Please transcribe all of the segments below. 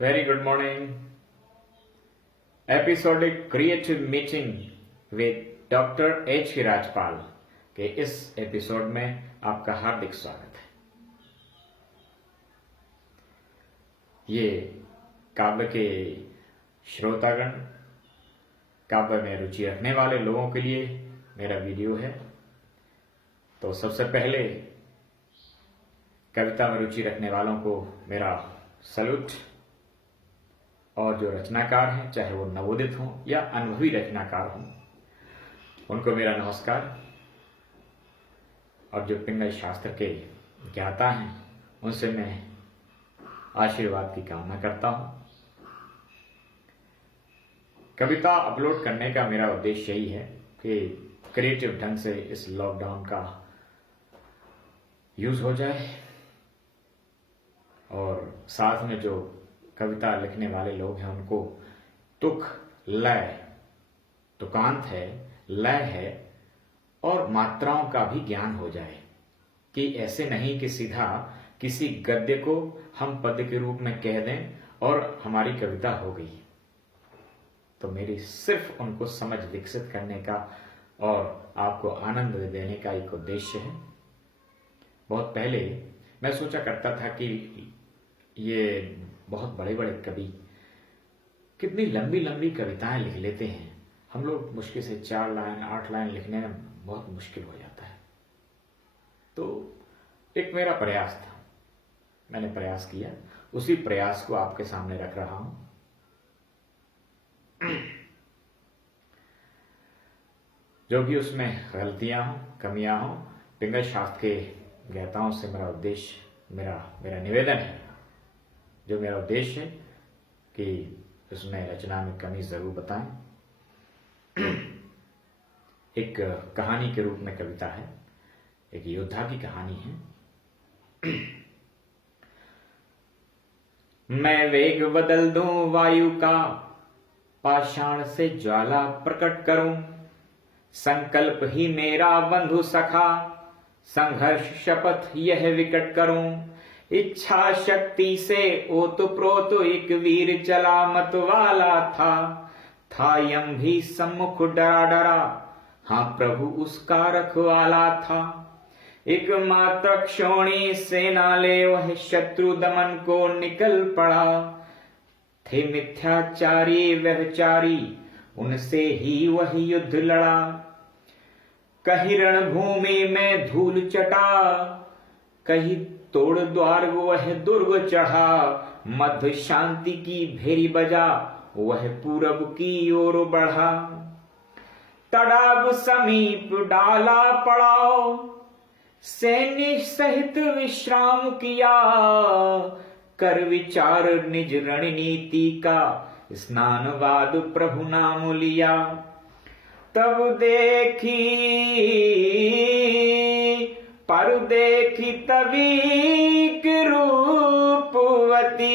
Very good morning. Episodic creative meeting with doctor H Rajpal के इस episode में आपका हार्दिक स्वागत है। ये काव्य के श्रोतागण, काव्य में रुचि रखने वाले लोगों के लिए मेरा वीडियो है। तो सबसे पहले कविता में रुचि रखने वालों को मेरा सल्यूट, और जो रचनाकार हैं, चाहे वो नवोदित हों या अनुभवी रचनाकार हों, उनको मेरा नमस्कार। और जो पिंगल शास्त्र के ज्ञाता हैं, उनसे मैं आशीर्वाद की कामना करता हूं। कविता अपलोड करने का मेरा उद्देश्य यही है कि क्रिएटिव ढंग से इस लॉकडाउन का यूज हो जाए, और साथ में जो कविता लिखने वाले लोग हैं उनको तुक, लय, तुकांत है, लय है और मात्राओं का भी ज्ञान हो जाए, कि ऐसे नहीं कि सीधा किसी गद्य को हम पद्य के रूप में कह दें और हमारी कविता हो गई। तो मेरी सिर्फ उनको समझ विकसित करने का और आपको आनंद देने का एक उद्देश्य है। बहुत पहले मैं सोचा करता था कि ये बहुत बड़े बड़े कवि कितनी लंबी लंबी कविताएं लिख लेते हैं। हम लोग मुश्किल से 4 लाइन 8 लाइन लिखने में बहुत मुश्किल हो जाता है। तो एक मेरा प्रयास था, मैंने प्रयास किया, उसी प्रयास को आपके सामने रख रहा हूं। जो भी उसमें गलतियां हों, कमियां हों, पिंगल शास्त्र के ज्ञाताओं से मेरा उद्देश्य, मेरा निवेदन है, जो मेरा उद्देश्य है कि उसमें रचना में कमी जरूर बताएं। एक कहानी के रूप में कविता है, एक योद्धा की कहानी है। मैं वेग बदल दूं वायु का, पाषाण से ज्वाला प्रकट करूं, संकल्प ही मेरा बंधु सखा, संघर्ष शपथ यह विकट करूं। इच्छा शक्ति से ओतप्रोत एक वीर चला मत वाला था यम भी सम्मुख डरा डरा, हाँ प्रभु उसका रखवाला था। एक मात्र क्षोणी सेना ले वह शत्रु दमन को निकल पड़ा, थे मिथ्याचारी व्यभिचारी, उनसे ही वह युद्ध लड़ा। कहीं रणभूमि में धूल चटा, कहीं तोड़ द्वार वह दुर्ग चढ़ा, मध्य शांति की भेरी बजा, वह पूरब की ओर बढ़ा। तड़ाग समीप डाला पड़ाव, सैन्य सहित विश्राम किया, कर विचार निज रणनीति का, स्नानवाद प्रभु नाम लिया। तब देखी पर देखी तभी रूपवती,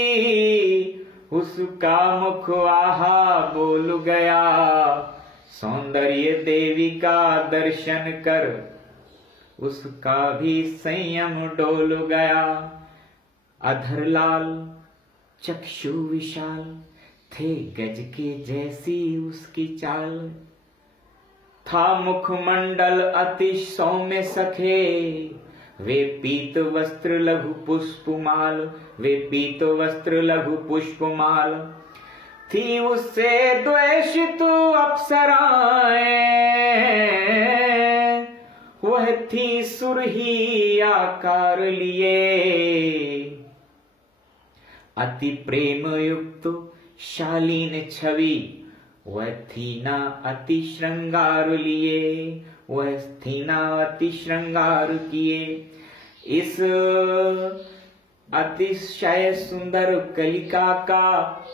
उसका मुख आहा बोल गया, सौंदर्य देवी का दर्शन कर, उसका भी संयम डोल गया। अधर लाल चक्षु विशाल, थे गज के जैसी उसकी चाल, था मुखमंडल अति सौम्य सखे, वे पीत वस्त्र लघु पुष्पमाल, वे पीत वस्त्र लघु पुष्पमाल। थी उससे द्वेषित अप्सराएं, वह थी सुरही आकार लिए, अति प्रेम युक्त शालीन छवि, वह थी ना अति श्रृंगार लिए, वह थी ना अति श्रृंगार किए। इस अतिशय सुंदर कलिका का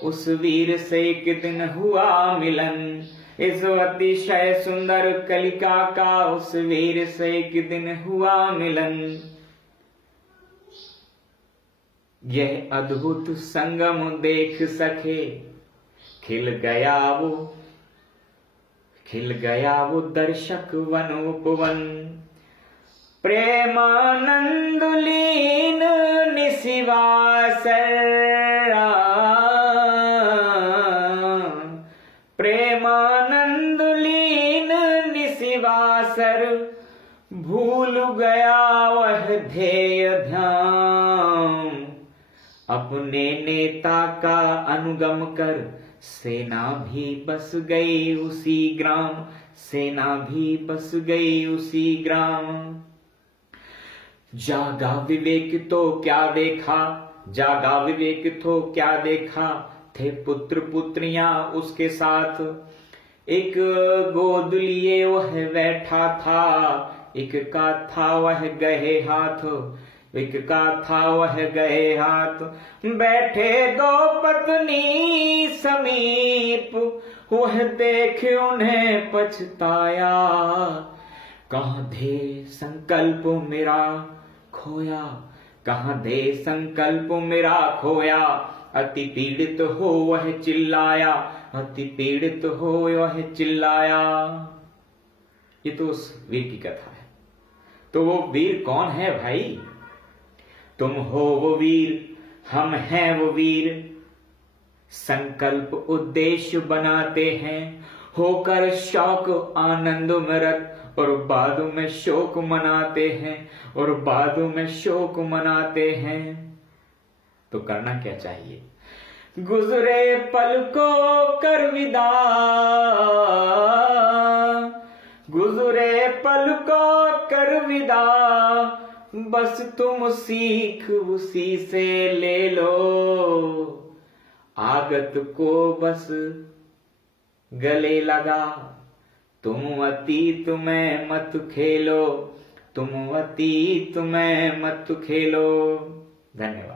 उस वीर से एक दिन हुआ मिलन, इस अतिशय सुंदर कलिका का उस वीर से एक दिन हुआ मिलन। यह अद्भुत संगम देख सके, खिल गया वो दर्शक वन उपवन, प्रेमानंद लीन निशिवासरा, गया वह ध्येय ध्यान, अपने नेता का अनुगम कर सेना भी बस गई उसी ग्राम, सेना भी बस गई उसी ग्राम। जागा विवेक तो क्या देखा, जागा विवेक तो क्या देखा, थे पुत्र पुत्रियां उसके साथ, एक गोद लिए वह बैठा था, एक का था वह गए हाथ, एक का था वह गए हाथ। बैठे दो पत्नी समीप, वह देख उन्हें पछताया, कहाँ दे संकल्प मेरा खोया, कहाँ दे संकल्प मेरा खोया। अति पीड़ित हो वह चिल्लाया, अति पीड़ित हो वह चिल्लाया। ये तो उस वीर की कथा है। तो वो वीर कौन है भाई? तुम हो वो वीर, हम हैं वो वीर, संकल्प उद्देश्य बनाते हैं, होकर शौक आनंद में रत, और बाद में शोक मनाते हैं, और बाद में शोक मनाते हैं। तो करना क्या चाहिए? गुजरे पल को कर विदा, गुजरे पल को कर विदा, बस तुम सीख उसी से ले लो, आगत को बस गले लगा, तुम अतीत में मत खेलो, तुम अतीत में मत खेलो। धन्यवाद।